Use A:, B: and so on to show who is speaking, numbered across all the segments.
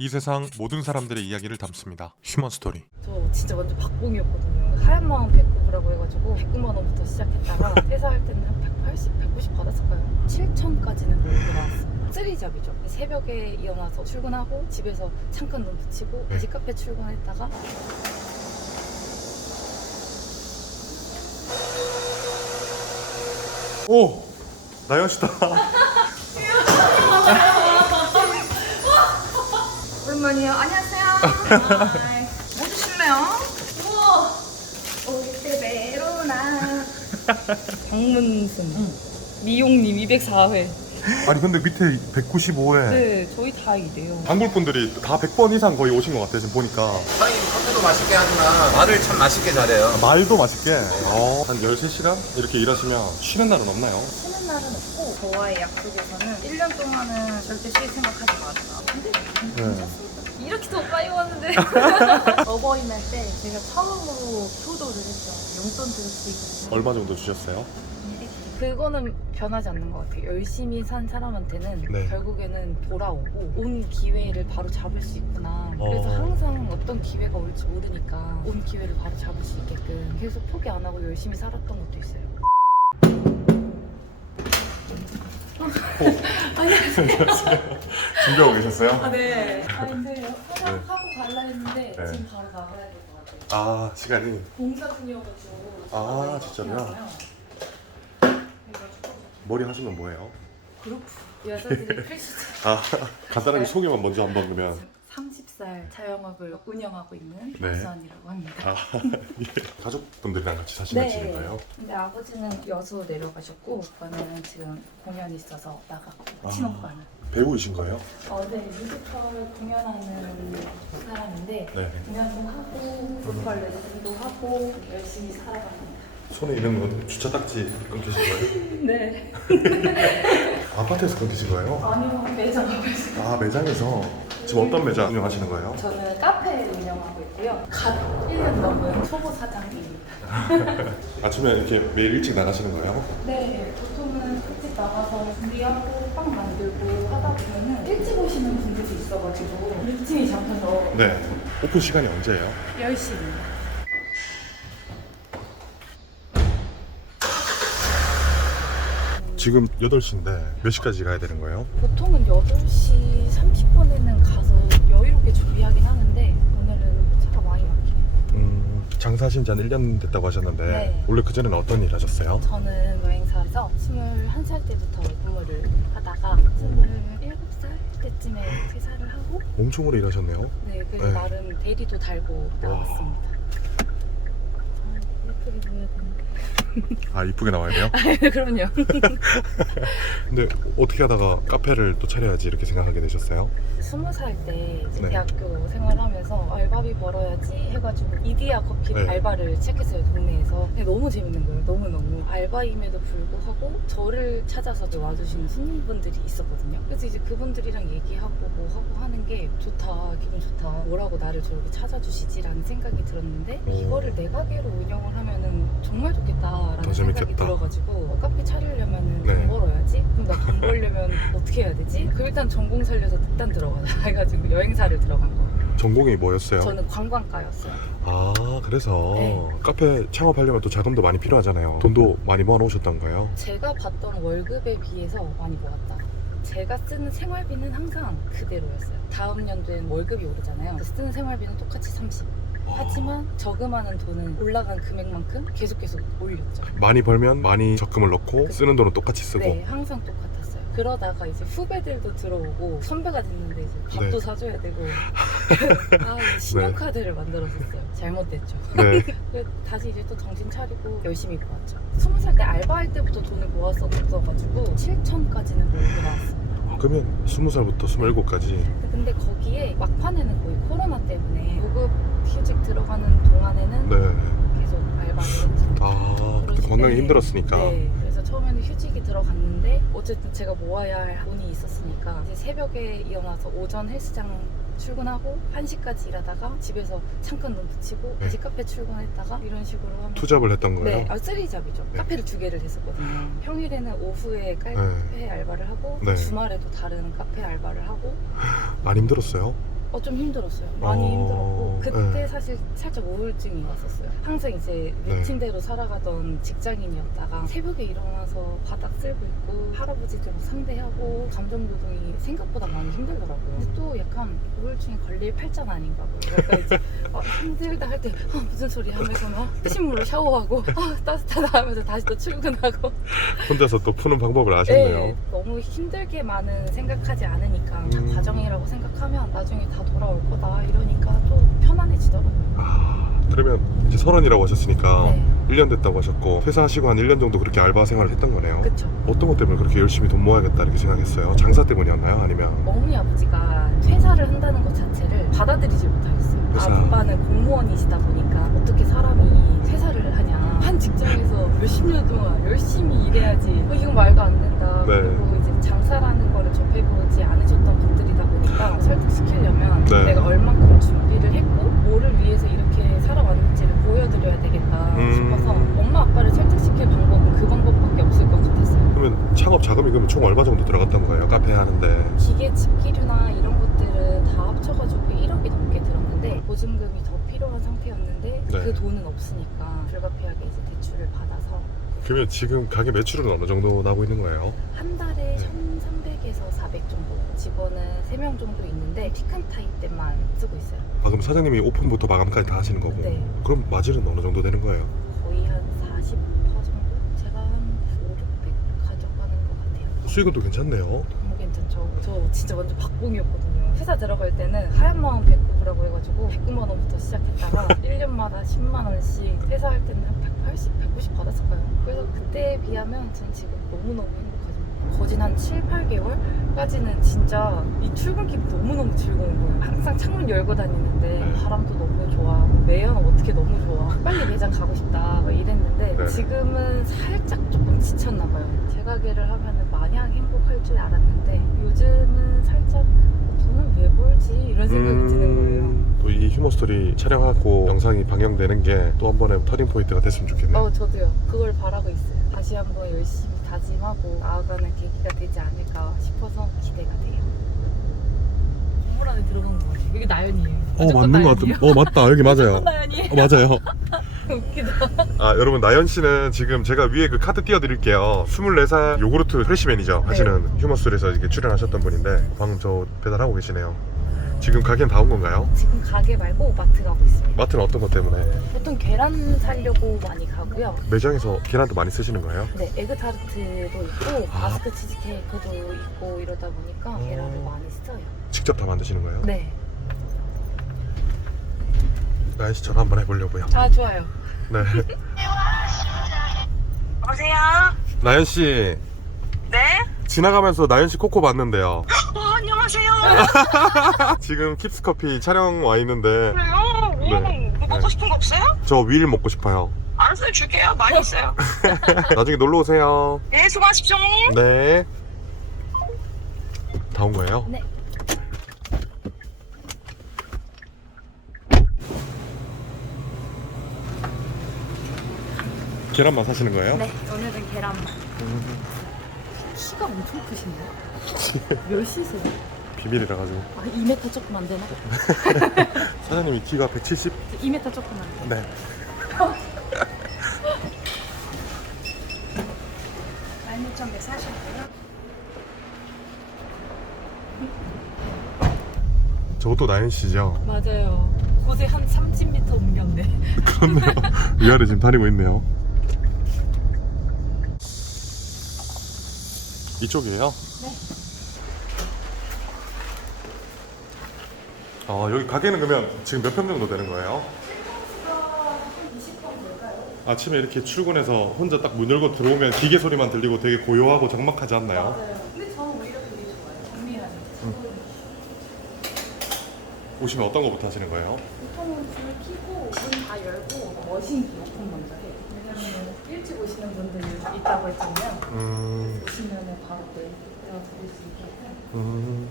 A: 이 세상 모든 사람들의 이야기를 담습니다. 휴먼 스토리.
B: 저 진짜 완전 박봉이었거든요. 하얀 마음 배꼽이라고 해가지고 109만 원부터 시작했다가 회사할 때는 한 180, 190 받았을까요? 7천까지는 벌고 나왔어요. 쓰리잡이죠. 새벽에 일어나서 출근하고 집에서 잠깐 눈 붙이고 다시 카페 출근했다가
A: 오 나연 씨다.
B: 오랜만이에요. 안녕하세요. 아, 뭐 드실래요? 우와. 오기 때 메로나. 박문순. 미용님 204회.
A: 아니 근데 밑에 195회
B: 네, 저희 다 이래요.
A: 단골 분들이 다 100번 이상 거의 오신 것 같아요 지금 보니까
C: 사장님 커피도 맛있게 하나 말을 참 맛있게 잘해요.
A: 말도 맛있게 어, 한 13시간 이렇게 일하시면 쉬는 날은 없나요?
B: 날은 없고 저와의 약속에서는 1년 동안은 절대 쉴 생각하지 마라. 근데
A: 네.
B: 이렇게 더 빨리 왔는데. 어버이날 때 제가 처음으로 효도를 했죠. 용돈 드릴 수 있거든요.
A: 얼마 정도 주셨어요?
B: 그거는 변하지 않는 것 같아요. 열심히 산 사람한테는
A: 네.
B: 결국에는 돌아오고 온 기회를 바로 잡을 수 있구나. 그래서
A: 어.
B: 항상 어떤 기회가 올지 모르니까 온 기회를 바로 잡을 수 있게끔 계속 포기 안 하고 열심히 살았던 것도 있어요.
A: 준비하고 계셨어요?
B: 아 네. 아 근데 하고, 하고 갈라 했는데
A: 네.
B: 지금 바로 나가야 될 것 같아요.
A: 아 시간이
B: 공사 중이어가지고.
A: 아, 진짜로요?
B: 그래가지고
A: 머리 하시면 뭐예요?
B: 그룹 여자들이 필수죠.
A: 아 간단하게 소개만 먼저 한번 그러면
B: 30 살 자영업을 운영하고 있는
A: 네.
B: 박수환이라고 합니다.
A: 아, 예. 가족분들이랑 같이 사시는 집인가요?
B: 근데 아버지는 여수 내려가셨고 오빠는 지금 공연이 있어서 나갔고
A: 아.
B: 친오빠는
A: 배우이신 거예요?
B: 어, 네 뮤지컬 공연하는 사람인데
A: 네.
B: 공연도 하고 보컬 레슨도 하고 열심히 살아갑니다.
A: 손에 있는 건 주차 딱지 끊기신 거예요?
B: 네.
A: 아파트에서 끊기신 거예요?
B: 아니요 매장 앞에서.
A: 아 매장에서 지금 어떤 매장 운영하시는 거예요?
B: 저는 카페 운영하고 있고요. 갓 1년 넘은 초보 사장입니다.
A: 아침에 이렇게 매일 일찍 나가시는 거예요?
B: 네, 보통은 일찍 나가서 준비하고 빵 만들고 하다 보면은 일찍 오시는 분들이 있어가지고 루틴이 잡혀서
A: 네. 오픈 시간이 언제예요?
B: 10시입니다.
A: 지금 8시인데 몇 시까지 가야 되는 거예요?
B: 보통은 8시 30분에는 가서 여유롭게 준비하긴 하는데 오늘은 차가 많이 막히네요.
A: 음, 장사하신 지 한 1년 됐다고 하셨는데
B: 네.
A: 원래 그전에는 어떤 일 하셨어요?
B: 저는 여행사에서 21살 때부터 근무를 하다가 27살 때쯤에 퇴사를 하고
A: 엄청 오래 일하셨네요
B: 네, 그래서
A: 네.
B: 나름 대리도 달고 나왔습니다. 아, 예쁘게 보여야 되는데.
A: 아 이쁘게 나와야 돼요?
B: 그럼요.
A: 근데 어떻게 하다가 카페를 또 차려야지 이렇게 생각하게 되셨어요?
B: 스무 살 때 이제
A: 네.
B: 대학교 생활하면서 알바비 벌어야지 해가지고 이디야 커피
A: 네.
B: 알바를 시작했어요 동네에서 근데 너무 재밌는 거예요 너무 너무 알바임에도 불구하고 저를 찾아서 와주시는 손님분들이 있었거든요 그래서 이제 그분들이랑 얘기하고 뭐 하고 하는 게 좋다 기분 좋다 뭐라고 나를 저렇게 찾아주시지라는 생각이 들었는데
A: 오.
B: 이거를 내 가게로 운영을 하면은 정말 좋겠다 라는
A: 더
B: 생각이
A: 재밌겠다.
B: 들어가지고 어, 카페 차리려면은
A: 네.
B: 돈 벌어야지 그럼 나 돈 벌려면 어떻게 해야 되지? 그 일단 전공 살려서 일단 들어가자 해가지고 여행사를 들어간 거예요
A: 전공이 뭐였어요?
B: 저는 관광과였어요
A: 아 그래서
B: 네.
A: 카페 창업하려면 또 자금도 많이 필요하잖아요 돈도 많이 모아놓으셨던 거예요?
B: 제가 받던 월급에 비해서 많이 모았다 제가 쓰는 생활비는 항상 그대로였어요 다음 연도엔 월급이 오르잖아요 쓰는 생활비는 똑같이 30 하지만 저금하는 돈은 올라간 금액만큼 계속 계속 올렸죠
A: 많이 벌면 많이 적금을 넣고
B: 그-
A: 쓰는 돈은 똑같이 쓰고
B: 네, 항상 똑같았어요. 그러다가 이제 후배들도 들어오고 선배가 됐는데 이제 밥도
A: 네.
B: 사줘야 되고 아, 이제 신용카드를 만들었었어요. 잘못됐죠.
A: 네.
B: 그래서 다시 이제 또 정신 차리고 열심히 모았죠. 스무 살 때 알바할 때부터 돈을 모았었어가지고 7천까지는 모으고 나왔어요.
A: 아, 그러면 20살부터 27까지
B: 근데 거기에 막판에는 거의 코로나 때문에 고급 휴직 들어가는 동안에는
A: 네.
B: 계속 알바를 했죠.
A: 아 그때 건강이
B: 네.
A: 힘들었으니까
B: 네. 그래서 처음에는 휴직이 들어갔는데 어쨌든 제가 모아야 할 돈이 있었으니까 이제 새벽에 일어나서 오전 헬스장 출근하고 1시까지 일하다가 집에서 잠깐 눈 붙이고
A: 네.
B: 다시 카페 출근했다가 이런 식으로 하면
A: 투잡을 했던 거예요?
B: 네, 아, 쓰리잡이죠.
A: 네.
B: 카페를 두 개를 했었거든요. 평일에는 오후에 카페
A: 네.
B: 알바를 하고
A: 네.
B: 주말에도 다른 카페 알바를 하고
A: 많이 힘들었어요?
B: 어, 좀 힘들었어요. 많이
A: 어,
B: 힘들었고 그때
A: 네.
B: 사실 살짝 우울증이 왔었어요. 항상 이제
A: 네.
B: 루틴대로 살아가던 직장인이었다가 새벽에 일어나서 바닥 쓸고 있고 할아버지들 상대하고 감정 노동이 생각보다 많이 힘들더라고요. 근데 또 약간 우울증에 걸릴 팔자는 아닌가 봐요. 약간 이제 아, 힘들다 할때 아, 무슨 소리 하면서 막 뜨신 물로 샤워하고 아, 따뜻하다 하면서 다시 또 출근하고
A: 혼자서 또 푸는 방법을 아셨네요.
B: 네, 너무 힘들게만은 생각하지 않으니까 다
A: 음.
B: 과정이라고 생각하면 나중에 다 돌아올 거다 이러니까 또 편안해지더라고요.
A: 아, 그러면 이제 서른이라고 하셨으니까
B: 네,
A: 1년 됐다고 하셨고 회사하시고 한 1년 정도 그렇게 알바 생활을 했던 거네요.
B: 그쵸.
A: 어떤 것 때문에 그렇게 열심히 돈 모아야겠다 이렇게 생각했어요? 장사 때문이었나요? 아니면
B: 어머니 아버지가 퇴사를 한다는 것 자체를 받아들이지 못하겠어요.
A: 회사.
B: 아빠는 공무원이시다 보니까 어떻게 사람이 퇴사를 하냐. 한 직장에서 몇십 년 동안 열심히 일해야지. 어, 이건 말도 안 된다.
A: 네.
B: 그리고 이제 장사라는 거를 접해보지 않으셨던 분들이다 보니까 설득시키려면
A: 네.
B: 내가 얼만큼 준비를 했고 뭐를 위해서 이렇게 살아왔는지를 보여드려야 되겠다
A: 음.
B: 싶어서 엄마 아빠를 설득시킬 방법은 그 방법밖에 없을 것 같았어요.
A: 그러면 창업 자금이 그러면 총 얼마 정도 들어갔던 거예요? 카페 하는데
B: 기계 집기류나 이런 것들은 다 합쳐가지고 1억이 넘게 들었는데 보증금이 더 필요한 상태였는데
A: 네.
B: 그 돈은 없으니까 불가피하게 이제 대출을 받아서
A: 그러면 지금 가게 매출은 어느 정도 나고 있는 거예요?
B: 한 달에
A: 네.
B: 1,300에서 400 정도 직원은 3명 정도 있는데 피칸 타임 때만 쓰고 있어요
A: 아 그럼 사장님이 오픈부터 마감까지 다 하시는 거고
B: 네
A: 그럼 마진은 어느 정도 되는 거예요?
B: 거의 한 40% 정도? 제가 한 5, 600 가져가는 것 같아요
A: 수익은 또 괜찮네요
B: 너무 괜찮죠. 저 진짜 완전 박봉이었거든요. 회사 들어갈 때는 하얀 마음 배꼽이라고 해가지고 109만 원부터 시작했다가 1년마다 10만 원씩 회사 할 때는 한 180, 190 받았을까요? 그래서 그때에 비하면 전 지금 너무너무 행복하죠. 거진 한 7, 8개월까지는 진짜 이 출근길이 너무너무 즐거운 거예요. 항상 창문 열고 다니는데
A: 네.
B: 바람도 너무 좋아. 매연 어떻게 너무 좋아. 빨리 매장 가고 싶다. 막 이랬는데
A: 네.
B: 지금은 살짝 조금 지쳤나 봐요. 제 가게를 하면 마냥 행복할 줄 알았는데 요즘은 살짝 돈을 왜 벌지 이런 생각이 드는 거예요.
A: 음, 또이 휴머 스토리 촬영하고 영상이 방영되는 게 또 한 번의 터닝 포인트가 됐으면 좋겠네요.
B: 어 저도요. 그걸 바라고 있어요. 다시 한번 열심히 다짐하고 나아가는 계기가 되지 않을까 싶어서 기대가 돼요. 건물 안에 들어간 거 같아요. 여기 나연이에요.
A: 어 맞는 것 같은. 어 맞다 여기 맞아요.
B: 나연이에요.
A: 어 맞아요.
B: 웃기다.
A: 아 여러분 나연 씨는 지금 제가 위에 그 카드 띄워드릴게요 24살 요구르트 프레시 매니저 하시는 휴머스에서 이렇게 출연하셨던 분인데 방금 저 배달하고 계시네요 지금 가게는 다 온 건가요?
B: 지금 가게 말고 마트 가고 있습니다.
A: 마트는 어떤 것 때문에?
B: 보통 계란 사려고 많이 가고요.
A: 매장에서 계란도 많이 쓰시는 거예요?
B: 네, 에그타르트도 있고
A: 아.
B: 마스크 치즈케이크도 있고 이러다 보니까
A: 어.
B: 계란을 많이 써요.
A: 직접 다 만드시는 거예요?
B: 네.
A: 나연 씨처럼 한번 해보려고요
B: 아 좋아요.
A: 네
D: 여보세요?
A: 나연 씨
D: 네?
A: 지나가면서 나연 씨 코코 봤는데요
D: 어, 안녕하세요.
A: 지금 킵스 커피 촬영 와 있는데
D: 그래요? 오,
A: 네.
D: 뭐 먹고
A: 네.
D: 싶은 거 없어요?
A: 저 윌 먹고 싶어요
D: 알았어요, 줄게요. 많이 있어요.
A: 나중에 놀러 오세요
D: 네, 수고하십시오.
A: 네. 다 온 거예요?
B: 네.
A: 계란만 사시는 거예요?
B: 네, 오늘은 계란만. 키가 엄청 크신데? 몇이세요?
A: 비밀이라 가지고
B: 아, 2m 조금 안 되나?
A: 사장님이 키가 170?
B: 2m 조금 안 돼.
A: 네.
D: 16,140원이요?
A: 저것도 나연 씨죠?
B: 맞아요. 곳에 한 30m 옮겼네.
A: 그렇네요. 위아래 지금 다니고 있네요. 이쪽이에요?
B: 네.
A: 아 여기 가게는 그러면 지금 몇 평 정도 되는 거예요? 아침에 이렇게 출근해서 혼자 딱 문 열고 들어오면 기계 소리만 들리고 되게 고요하고 적막하지 않나요?
B: 맞아요. 근데 저는 오히려 되게 좋아요. 정리하는.
A: 오시면 어떤 거부터 하시는 거예요?
B: 보통은 불 켜고 문 다 열고 머신기 오픈 먼저 해요. 왜냐면 일찍 오시는 분들이 있다고 했잖아요.
A: 음,
B: 오시면은 바로 또 내가 드릴 수 있게.
A: 음.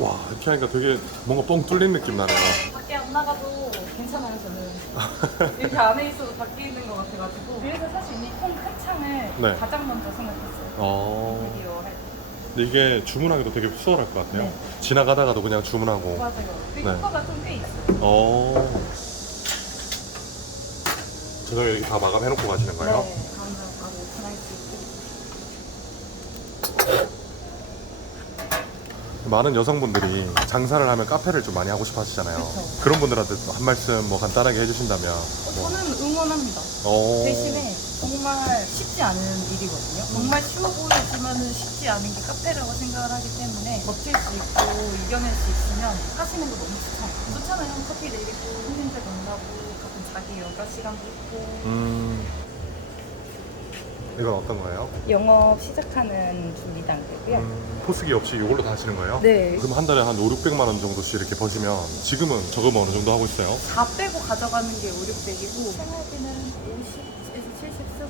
A: 와 이렇게 하니까 되게 뭔가 뻥 뚫린 느낌 나네요.
B: 밖에 안 나가도 괜찮아요 저는. 이렇게 안에 있어도 밖에 있는 것 같아가지고. 그래서 사실 이통 큰차 포장을
A: 네.
B: 가장 먼저 생각했어요.
A: 어.
B: 인테리어 할 때.
A: 근데 이게 주문하기도 되게 수월할 것 같아요.
B: 네.
A: 지나가다가도 그냥 주문하고.
B: 맞아요. 그
A: 네.
B: 효과가 좀 꽤 있어요.
A: 어. 저녁에 여기 다 마감해놓고 가시는 거예요?
B: 네. 다음날 바로 오픈할 수 있게.
A: 많은 여성분들이 장사를 하면 카페를 좀 많이 하고 싶어 하시잖아요.
B: 그쵸.
A: 그런 분들한테 또한 말씀 뭐 간단하게 해주신다면. 뭐.
B: 저는 응원합니다.
A: 어.
B: 대신에 정말 쉽지 않은 일이거든요. 정말 쉬워 보이지만은 쉽지 않은 게 카페라고 생각을 하기 때문에 버틸 수 있고 이겨낼 수 있으면 하시는 거 너무 좋잖아요. 좋잖아요. 커피 내리고 손님들 만나고 가끔 자기 여가 시간도 있고
A: 음. 이건 어떤 거예요?
B: 영업 시작하는 준비 단계고요.
A: 음, 포스기 없이 이걸로 다 하시는 거예요?
B: 네.
A: 그럼 한 달에 한 5, 600만 원 정도씩 이렇게 버시면 지금은 저금은 어느 정도 하고 있어요?
B: 다 빼고 가져가는 게 5, 600이고 생활비는 50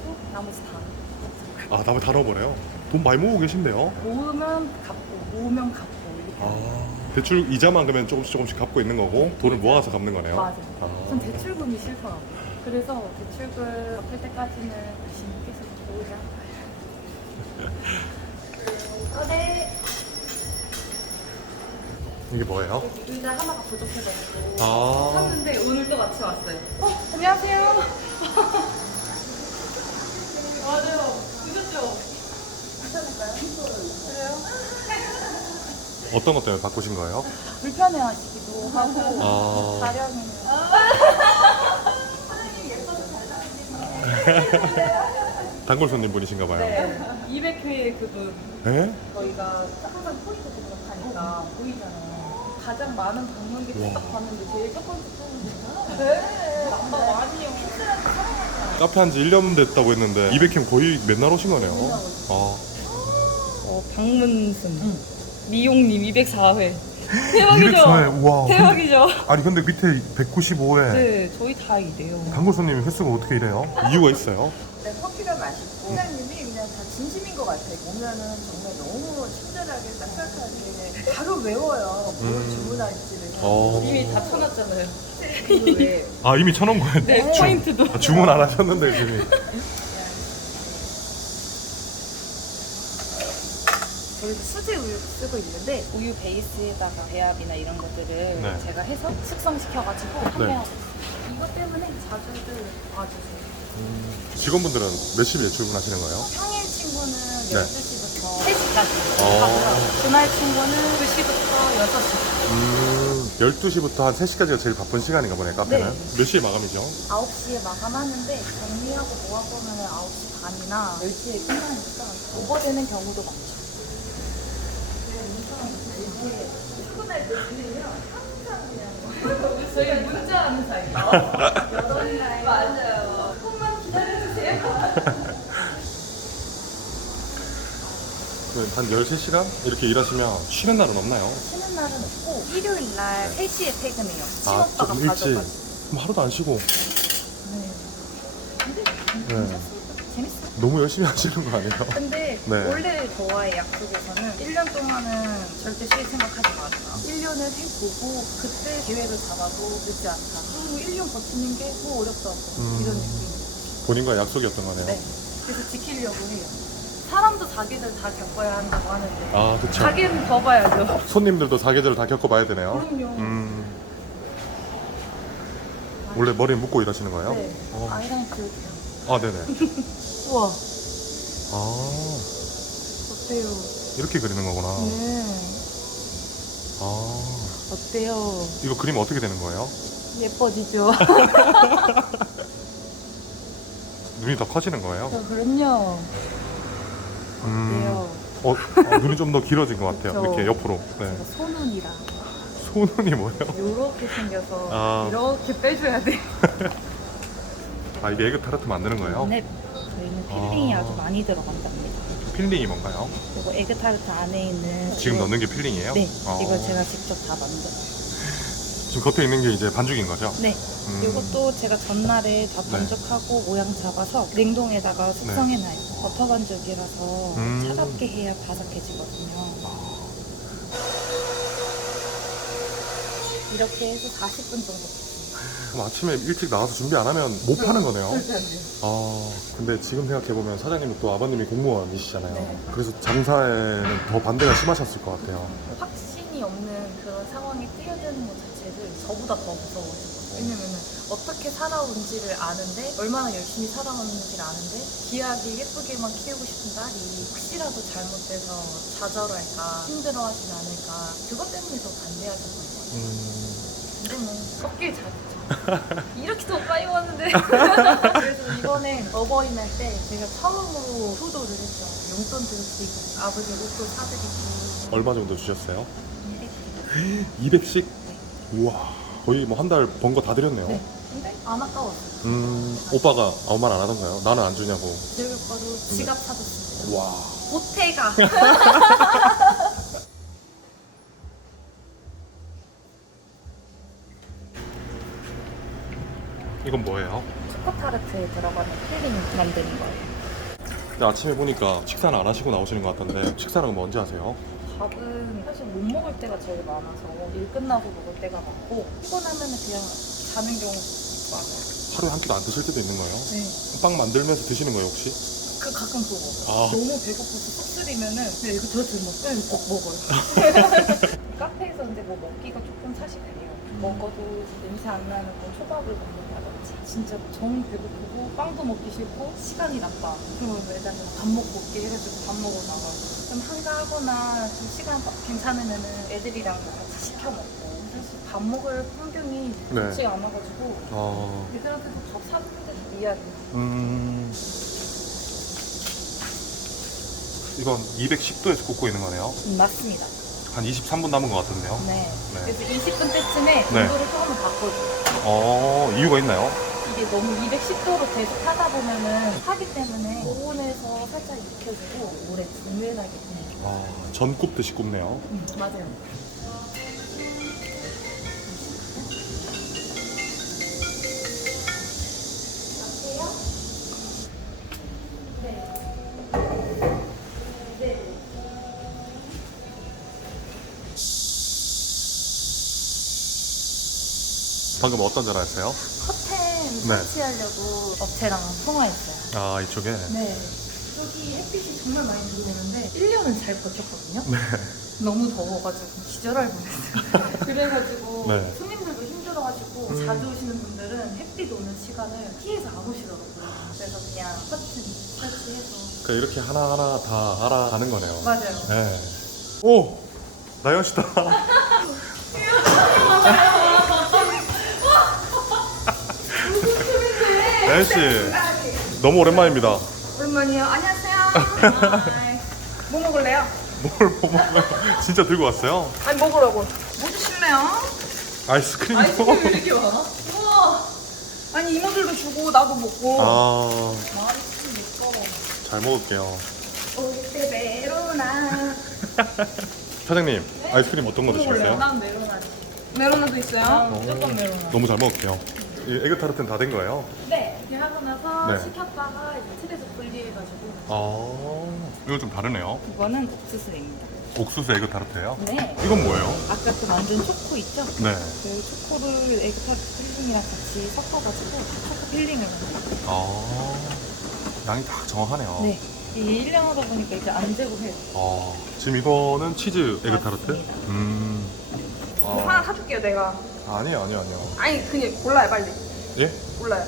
B: 에서 70 쓰고 나머지 다
A: 아, 다음에 다 넣어버려요? 돈 많이 모으고 계신데요?
B: 모으면 갚고 모으면 갚고 이렇게 하는 거예요.
A: 아, 대출 이자만 그러면 조금씩 조금씩 갚고 있는 거고 돈을 모아서 갚는 거네요?
B: 맞아요.
A: 아.
B: 전 대출금이 싫더라고요. 그래서 대출금 갚을 때까지는 열심히 계속 모으자. 어, 네.
A: 이게 뭐예요?
B: 의자 하나가 부족해가지고
A: 아,
B: 샀는데 오늘 또 같이 왔어요. 어, 안녕하세요. 보셨죠? 괜찮을까요? 그래요?
A: 어떤 것 때문에 바꾸신 거예요?
B: 불편해하시기도 하고
A: 아,
B: 가령이는
A: 단골 손님 분이신가 봐요.
B: 네. 200회 그분
A: 네?
B: 저희가 항상 포인트 등록하니까 보이잖아요. 가장 많은 방문객
A: 와.
B: 딱 봤는데 제일 첫 번째 뽑으셨나? 네. 많이요.
A: 카페 한 지 1년 됐다고 했는데 200캠 거의 맨날 오신 거네요. 아,
B: 어, 방문순. 미용님 204회. 대박이죠?
A: 우와.
B: 대박이죠?
A: 아니 근데 밑에 195회
B: 네, 저희 다 이래요.
A: 단골 손님 횟수가 어떻게 이래요? 이유가 있어요?
E: 네, 커피가 맛있고 사장님이 그냥 다 진심인 것 같아요. 보면은 정말 너무 친절하게 딱딱하게 바로 외워요. 뭘
A: 음.
E: 주문할지를.
A: 어.
B: 이미 다 쳐놨잖아요.
E: 그리고 왜
A: 아 이미 쳐놓은 거예요?
B: 네, 포인트도.
A: 아, 주문 안 하셨는데 지금
E: 저희도 수제 우유 쓰고 있는데
B: 우유 베이스에다가 배합이나 이런 것들을
A: 네.
B: 제가 해서 숙성시켜가지고 판매하고 있어요. 이것 때문에 자주들 와주세요.
A: 직원분들은 몇 시에 출근하시는 거예요?
B: 평일 친구는
A: 네.
B: 12시부터 3시까지
A: 어.
B: 하고요. 주말 친구는 2시부터 6시.
A: 음, 12시부터 한 3시까지가 제일 바쁜 시간인가 보네 카페는
B: 네.
A: 몇 시에 마감이죠?
B: 9시에 마감하는데 정리하고 모아보면 9시 반이나 10시에 끝나니까 오버되는 경우도 많죠.
E: 출근할 때 들리면 항상 그냥
B: 저희가 문자하는 사이요.
E: 여덟 날 맞아요.
B: 조금만 기다려주세요.
A: 네, 한 13시간 이렇게 일하시면 쉬는 날은 없나요?
B: 쉬는 날은 없고 일요일 날 3시에 퇴근해요.
A: 아, 조금 일찍. 그럼 하루도 안 쉬고
B: 네. 근데
A: 네. 너무 열심히 하시는 거 아니에요?
B: 근데
A: 네.
B: 원래 저와의 약속에서는 1년 동안은 절대 쉴 생각하지 마라. 1년을 해보고 그때 계획을 잡아도 늦지 않다. 그리고 1년 버티는 게 뭐 어렵다고
A: 음.
B: 이런 느낌.
A: 본인과의 약속이었던 거네요
B: 네. 그래서 지키려고 해요. 사람도 자기들 다 겪어야 한다고 하는데
A: 아 그쵸
B: 자기는 더 봐야죠.
A: 손님들도 사계절을 다 겪어봐야 되네요
B: 그럼요.
A: 음. 원래 머리 묶고 일하시는 거예요?
B: 네.
A: 어.
B: 아이라인 지울게요.
A: 아 네네
B: 우와.
A: 아
B: 어때요?
A: 이렇게 그리는 거구나
B: 네.
A: 아
B: 어때요?
A: 이거 그림 어떻게 되는 거예요?
B: 예뻐지죠?
A: 눈이 더 커지는 거예요?
B: 저 그럼요.
A: 음.
B: 어때요?
A: 어, 아, 눈이 좀 더 길어진 것 같아요
B: 그쵸.
A: 이렇게 옆으로 네.
B: 제가 소눈이라
A: 손눈이 뭐예요?
B: 이렇게 생겨서
A: 아.
B: 이렇게 빼줘야 돼.
A: 아 이게 에그 타르트 만드는 거예요?
B: 네. 저희는 필링이
A: 아.
B: 아. 주 많이 들어간답니다.
A: 필링이 뭔가요?
B: 그리고 에그타르트 안에 있는
A: 지금
B: 이거-
A: 넣는 게 필링이에요?
B: 네.
A: 어.
B: 이걸 제가 직접 다 만들어요.
A: 지금 겉에 있는 게 이제 반죽인 거죠?
B: 네.
A: 음.
B: 이것도 제가 전날에 다
A: 네.
B: 반죽하고 모양 잡아서 냉동에다가 숙성해놔요. 버터 반죽이라서
A: 음.
B: 차갑게 해야 바삭해지거든요. 이렇게 해서 40분 정도.
A: 그럼 아침에 일찍 나와서 준비 안 하면 못 파는 거네요. 아, 근데 지금 생각해 보면 사장님은 또 아버님이 공무원이시잖아요.
B: 네.
A: 그래서 장사에는 더 반대가 심하셨을 것 같아요.
B: 확신이 없는 그런 상황에 뛰어드는 것 자체를 저보다 더 무서워요. 왜냐면은 어떻게 살아온지를 아는데 얼마나 열심히 살아왔는지를 아는데 귀하게 예쁘게만 키우고 싶은 딸이 혹시라도 잘못돼서 좌절할까 힘들어하진 않을까 그것 때문에 더 반대하셨던 것 같아요.
A: 음,
B: 근데 뭐 꺾길 잘했죠. 이렇게 더 빨리 왔는데. 그래서 이번에 어버이날 때 제가 처음으로 효도를 했죠. 용돈도 드리고 아버지 옷도 사드리고
A: 얼마 정도 주셨어요?
B: 200.
A: 200씩? 우와, 거의 뭐 한 달 번 거 다 드렸네요.
B: 네. 근데 안 아까웠어요.
A: 음, 오빠가 아무 말 안 하던가요? 나는 안 주냐고.
B: 저희 오빠도 지갑 사줬습니다.
A: 와.
B: 보태가.
A: 이건 뭐예요?
B: 초코 타르트에 들어가는 필링 만드는 거예요.
A: 근데 아침에 보니까 식사는 안 하시고 나오시는 것 같던데 식사는 그럼 언제 하세요?
B: 밥은 사실 못 먹을 때가 제일 많아서 일 끝나고 먹을 때가 많고 피곤하면 그냥 자는 경우도 많아요.
A: 하루에 한 끼도 안 드실 때도 있는 거예요?
B: 네.
A: 빵 만들면서 드시는 거예요 혹시?
B: 그 가끔 그거 먹어요.
A: 아.
B: 너무 배고파서 속 쓰리면은 그냥 이거 그냥 꼭 먹어요. 카페에서 근데 뭐 먹기가 조금 사실 그래요. 먹어도 냄새 안 나는 뭐 초밥을 먹는다든지 진짜 정 배고프고 빵도 먹기 싫고 시간이 나빠. 그러면 매장에 밥 먹고 올게 해가지고 밥 먹으러 나가고 좀 한가하거나 좀 시간 괜찮으면은 애들이랑 같이 시켜 먹고 사실 밥 먹을 환경이
A: 네.
B: 좋지 않아가지고
A: 어...
B: 애들한테도 밥 사주는데 미안해.
A: 음... 이건 210도에서 굽고 있는 거네요
B: 음, 맞습니다.
A: 한 23분 남은 것 같은데요
B: 네.
A: 네.
B: 그래서 20분 때쯤에
A: 네.
B: 온도를 조금 바꿔줘요.
A: 어... 이유가 있나요?
B: 이게 너무 210도로 계속 하다 보면은 하기 때문에 오븐에서 살짝 익혀주고 오래 든든하게 돼요.
A: 아... 전 굽듯이 굽네요
B: 음, 맞아요.
A: 방금 어떤 전화 했어요?
B: 커튼
A: 네.
B: 설치하려고 업체랑 통화했어요.
A: 아 이쪽에?
B: 네. 여기 햇빛이 정말 많이 들어오는데 1년은 잘 버텼거든요.
A: 네.
B: 너무 더워가지고 기절할 뻔했어요. 그래가지고
A: 네.
B: 손님들도 힘들어가지고
A: 음.
B: 자주 오시는 분들은 햇빛 오는 시간을 피해서 안 오시더라고요. 그래서 그냥 커튼 설치해서
A: 그러니까 이렇게 하나하나 다 알아가는 거네요
B: 맞아요.
A: 네. 오! 나연 씨다 나연 씨 너무 오랜만입니다
B: 오랜만이에요. 안녕하세요. 아이, 뭐 먹을래요?
A: 뭘못 먹어요? 진짜 들고 왔어요?
B: 아니 먹으라고. 뭐 드실래요?
A: 아이스크림도
B: 아이스크림 왜 이렇게 많아? 우와. 아니 이모들도 주고 나도 먹고.
A: 아,
B: 아이스크림 내 거.
A: 잘 먹을게요
B: 올때 메로나.
A: 사장님 아이스크림 어떤 거 드시겠어요?
B: 난 메로나.
E: 메로나도 있어요?
B: 무조건 메로나.
A: 너무 잘 먹을게요 이 에그 타르트는 다 된 거예요?
B: 네. 이렇게 하고 나서
A: 네.
B: 시켰다가 이제 틀에서 분리해가지고.
A: 아 이거 좀 다르네요
B: 이거는 옥수수입니다.
A: 옥수수 에그 타르트예요?
B: 네.
A: 이건 뭐예요?
B: 아까 그 만든 초코 있죠?
A: 네
B: 그 초코를 에그타르트 필링이랑 같이 섞어가지고 초코 필링을 만들어요.
A: 아, 양이 딱 정확하네요
B: 네. 이게 1년 하다 보니까 이제 안 재고 해요.
A: 아, 지금 이거는 치즈 에그 타르트?
B: 맞습니다.
A: 음.
E: 하나
A: 아,
E: 사줄게요 내가
A: 아니에요, 아니에요, 아니에요.
E: 아니 그냥 골라요 빨리
A: 예?
E: 골라요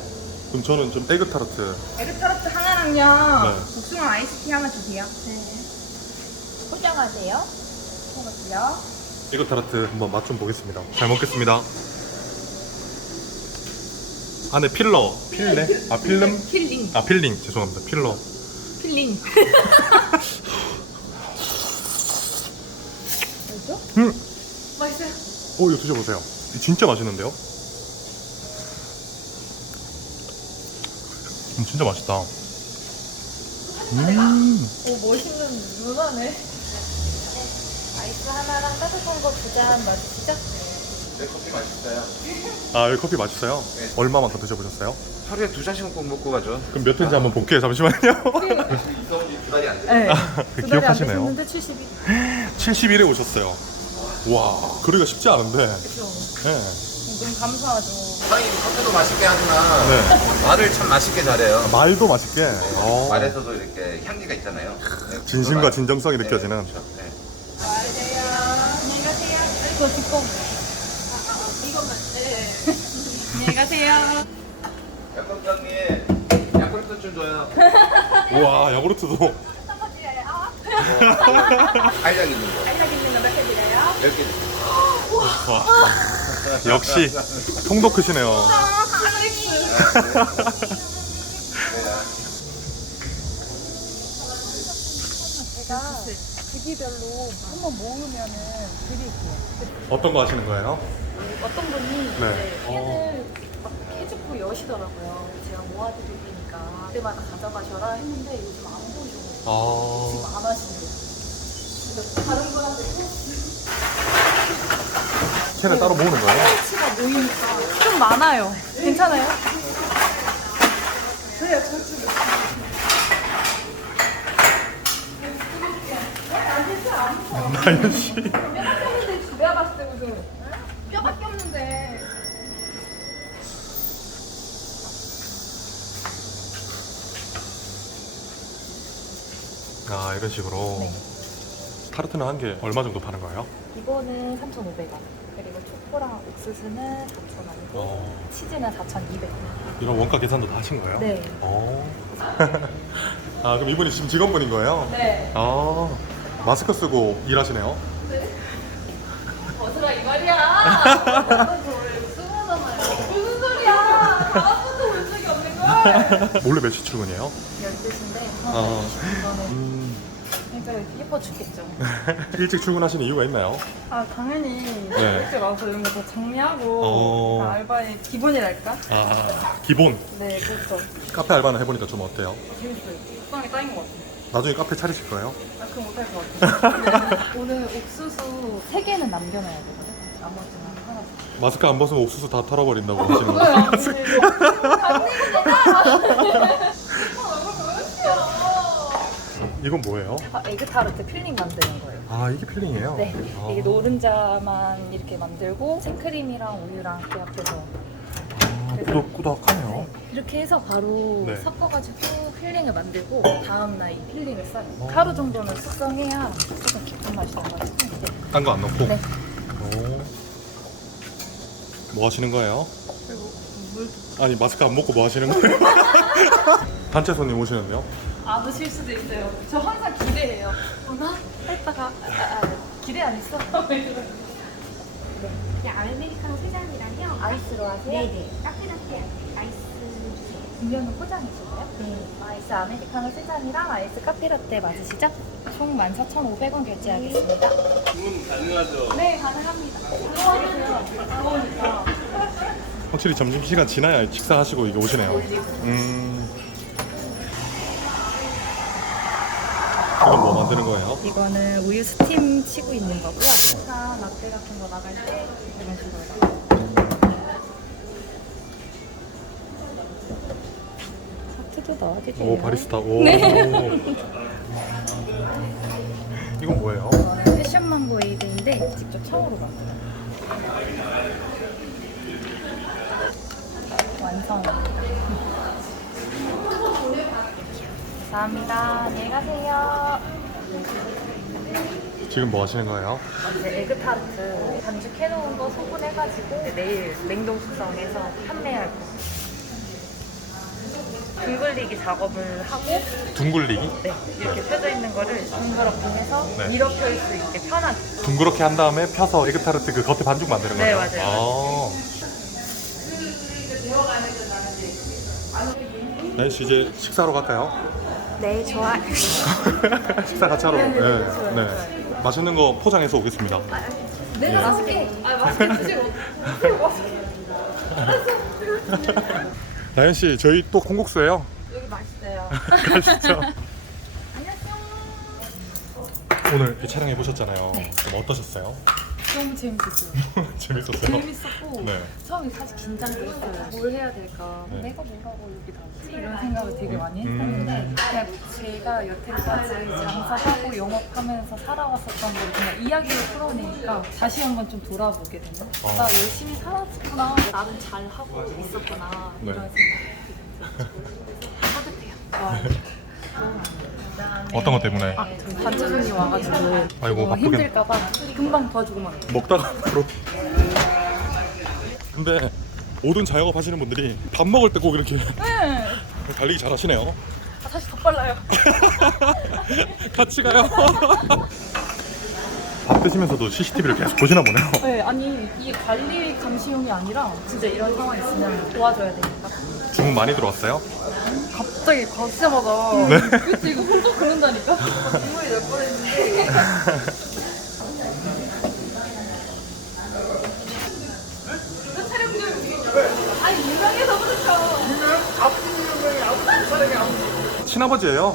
A: 그럼 저는 좀 에그 타르트.
E: 에르타르트 하나랑요
A: 네.
E: 복숭아 아이스티 하나 주세요
B: 네. 포장하세요.
E: 먹었고요
A: 에그 타르트 한번 맛 좀 보겠습니다. 잘 먹겠습니다. 안에 필러, 필레? 아, 필름?
B: 필링.
A: 아, 필링. 죄송합니다. 필러.
B: 필링. 맛있죠?
A: 음! 오, 이거 드셔보세요. 진짜 맛있는데요? 음, 진짜 맛있다. 음.
B: 오, 멋있는 누나네. 아이스 하나랑 따뜻한 거 두 잔 맞으시죠?
C: 네, 커피 맛있어요.
A: 아, 여기 커피 맛있어요?
C: 네.
A: 얼마만큼 드셔보셨어요?
C: 하루에 두 잔씩은 꼭 먹고 가죠.
A: 그럼 몇 회인지 한번 볼게요. 잠시만요.
C: 이성이 두 달이 안 돼요.
B: 네. 그두 달이 안
A: 기억하시네요.
B: 되셨는데 72.
A: 71에 오셨어요. 와, 그러기가 쉽지 않은데.
B: 그죠.
A: 네.
B: 너무 감사하죠.
C: 사장님 커피도 맛있게 하지만
A: 네.
C: 말을 참 맛있게 잘해요.
A: 말도 맛있게. 어.
C: 말에서도 이렇게 향기가 있잖아요. 네,
A: 진심과 진정성이
C: 네,
A: 느껴지는.
C: 그렇죠. 네.
B: 이거 뒷거 안녕히 가세요.
C: 약국장님 야쿠르트 좀 줘요.
A: 우와, 야구르트도.
C: 알약 있는 거. 알약 있는 거 개. 드려요?
A: 역시 통도 크시네요.
E: 제가 주기별로 한번 모으면은 드릴게요.
A: 어떤 거 하시는 거예요?
B: 어떤 분이
A: 네.
B: 이제 캔을 막 해주고 여시더라고요. 제가 모아드릴 테니까 그때마다 가져가셔라 했는데 요즘 안 보이셔서 지금
A: 아.
B: 안 하신대요. 그래서 다른 분한테
A: 캔을 따로 모으는 거예요?
B: 코치가 모이니까 좀 많아요. 괜찮아요?
A: 나연 씨.
B: 내가 봤을 때 무슨 뼈밖에 없는데
A: 아, 이런 식으로.
B: 네.
A: 타르트는 한 개 얼마 정도 파는 거예요?
B: 이거는 3,500원 그리고 초코랑 옥수수는 4,000원이고
A: 어.
B: 치즈는 4,200원
A: 이런 원가 계산도 다 하신 거예요?
B: 네.
A: 어. 아, 그럼 이분이 지금 직원분인 거예요?
B: 네
A: 아. 마스크 쓰고 일하시네요?
B: 벗으라 이 말이야 숨어잖아요 무슨 소리야 한 번도 본 적이 없는 걸
A: 원래 몇 시 출근이에요?
B: 12시인데
A: 아.
B: 저는
A: 음,
B: 그러니까 예뻐 죽겠죠
A: 일찍 출근하시는 이유가 있나요?
F: 아 당연히
A: 네.
F: 이렇게 와서 이런 거 다 정리하고
A: 어.
F: 다 알바의 기본이랄까?
A: 아, 기본.
F: 네 그렇죠
A: 카페 알바는 해보니까 좀 어때요?
F: 재밌어요 적당히 쌓인 것 같아요
A: 나중에 카페 차리실 거예요?
F: 아 그럼 못할 것 같아요
B: 오늘 옥수수 3개는 남겨놔야 되거든 나머지는 하나
A: 마스크 안 벗으면 옥수수 다 털어버린다고 하시는 거예요? 이 건 뭐예요?
B: 아, 에그 타르트 필링 만드는 거예요
A: 아, 이게 필링이에요?
B: 네,
A: 아.
B: 이게 노른자만 이렇게 만들고 생크림이랑 우유랑 배합해서
A: 아, 꾸덕꾸덕하네요.
B: 이렇게 해서 바로
A: 네.
B: 섞어가지고 필링을 만들고 다음 날 이 필링을 싸요.
A: 어.
B: 하루 정도는 숙성해야 조금 깊은 맛이 나가지고 네.
A: 딴 거 안 넣고?
B: 네.
A: 오. 뭐 하시는 거예요? 아니, 마스크 안 벗고 뭐 하시는 거예요? 단체 손님 오시는데요?
B: 안 오실 수도 있어요. 저 항상 기대해요. 오나? 했다가 아, 아, 기대 안 했어?
G: 네, 아메리카노 세 잔이랑요.
B: 아이스로 하세요?
G: 네네. 카페라떼 아이스 주세요.
B: 음료는 포장이실까요? 네. 아이스 아메리카노 세 잔이랑 아이스 카페라떼 맞으시죠? 총 14,500원 결제하겠습니다. 주문 가능하죠? 네, 가능합니다. 들어와주세요.
A: 확실히 점심시간 지나야 식사하시고 이게 오시네요. 음. 이건 뭐 만드는 거예요?
B: 이거는 우유 스팀 치고 있는 거고요. 차 라떼 같은 거 나갈 때 이런 식으로. 하트도 넣어도 돼요.
A: 오, 바리스타. 오. 이건 뭐예요?
B: 이거는 패션 망고 에이드인데 직접 청으로 만들어요. 완성. 감사합니다. 안녕히 가세요.
A: 지금 뭐 하시는 거예요?
B: 이제 에그타르트 반죽해놓은 거 소분해가지고 내일 냉동 숙성해서 판매할 거. 둥글리기 작업을 하고
A: 둥글리기?
B: 네, 이렇게 펴져 있는 거를 둥그렇게 해서
A: 네.
B: 밀어 펼 수 있게 편하게.
A: 둥그렇게 한 다음에 펴서 에그타르트 그 겉에 반죽 만드는
B: 네,
A: 거예요?
B: 맞아요.
A: 아. 나연 씨 이제 식사하러 갈까요?
B: 네, 좋아.
A: 식사 같이 하러. 네, 네. 맛있는 거 포장해서 오겠습니다.
B: 내가 맛있게. 아, 맛있게 드시고.
A: 나연 씨 저희 또 콩국수예요.
F: 여기 맛있어요
A: 가시죠. 오늘 촬영해 보셨잖아요. 좀 어떠셨어요?
B: 너무 재밌었어요.
A: 재밌었어요?
B: 재밌었고
A: 네.
B: 처음에 사실 긴장도 했어요. 뭘 해야 될까?
A: 네.
B: 내가 뭐라고 여기 나오지? 이런 생각을 되게 많이
A: 음.
B: 했었는데 그냥 제가 여태까지 장사하고 영업하면서 살아왔었던 걸 그냥 이야기로 풀어내니까 다시 한번 좀 돌아보게 되는
A: 어.
B: 나 열심히 살았구나 나는 잘하고 있었구나
A: 네.
B: 이런 생각이 뿌듯해요. 와.
A: 어떤 것 때문에?
B: 아, 저희 단체 손님 와가지고
A: 아이고,
B: 어,
A: 바쁘겠네.
B: 힘들까봐 금방 도와주고 막
A: 먹다가 바로 근데 모든 자영업 하시는 분들이 밥 먹을 때 꼭 이렇게
B: 네.
A: 달리기 잘 하시네요
B: 아, 사실 더 빨라요.
A: 같이 가요 밥 드시면서도 CCTV를 계속 보시나 보네요
B: 네, 아니 이게 관리 감시용이 아니라 진짜 이런 상황 있으면 도와줘야 되니까.
A: 주문 많이 들어왔어요?
B: 갑자기 가시자마자
A: 네.
B: 그치 이거 혼자 그런다니까? 눈물이 날 뻔했는데 촬영 아니 유명해서 그렇죠
A: 친아버지예요?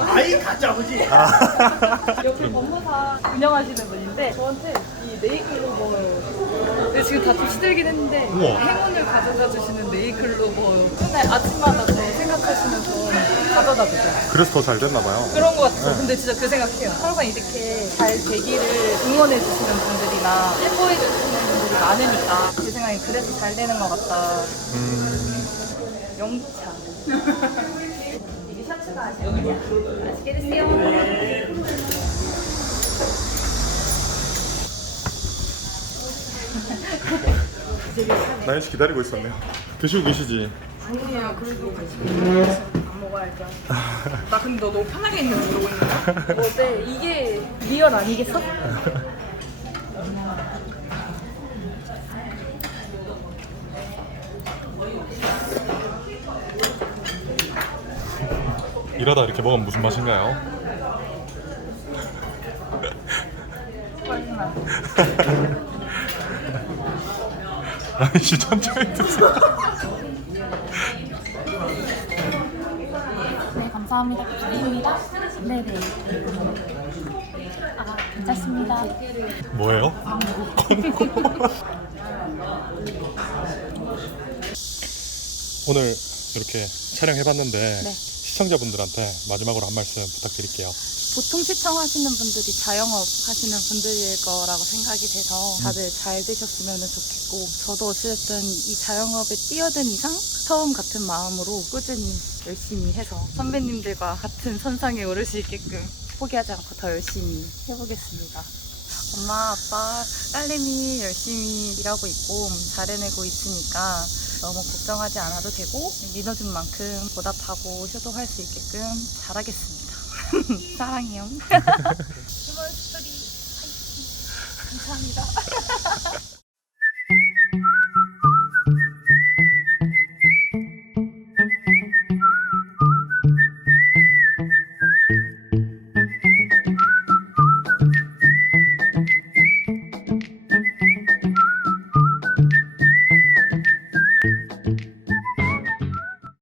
B: 여기 법무사 운영하시는 분인데 저한테 이 네이클로버 근데 지금 다좀 시들긴 했는데
A: 우와.
B: 행운을 가져다 주시는 네이클로버 맨날 아침마다 저 생각하시면서 가져다 주세요
A: 그래서 더 잘 됐나 봐요
B: 그런 것 같아요. 근데 진짜 그 생각해요. 항상 이렇게 잘 되기를 응원해 주시는 분들이나 예뻐해 주시는 분들이 많으니까 제 생각에 그래서 잘 되는 것 같다.
A: 음...
B: 영차. 아시죠? 맛있게 드세요.
A: 나연 씨 기다리고 있었네요 드시고 계시지?
F: 아니에요. 그래도 안 먹어야죠. 나 근데 너 너무 편하게 있는 거 모르고 있는 거야?
B: 어때? 이게 리얼 아니겠어?
A: 이러다 이렇게 먹으면 무슨 맛인가요?
B: 얼마?
A: 나연 씨 천천히 드세요
B: 네, 감사합니다. 감사합니다. 네네. 아, 괜찮습니다.
A: 뭐예요? 오늘 이렇게 촬영해봤는데
B: 네.
A: 시청자분들한테 마지막으로 한 말씀 부탁드릴게요.
B: 보통 시청하시는 분들이 자영업 하시는 분들일 거라고 생각이 돼서 다들 잘 되셨으면 좋겠고 저도 어쨌든 이 자영업에 뛰어든 이상 처음 같은 마음으로 꾸준히 열심히 해서 선배님들과 같은 선상에 오를 수 있게끔 포기하지 않고 더 열심히 해보겠습니다. 엄마, 아빠, 딸내미 열심히 일하고 있고 잘 해내고 있으니까 너무 걱정하지 않아도 되고 믿어준 만큼 보답하고 효도할 수 있게끔 잘하겠습니다. 사랑해요. 스몰 스토리 화이팅. 감사합니다.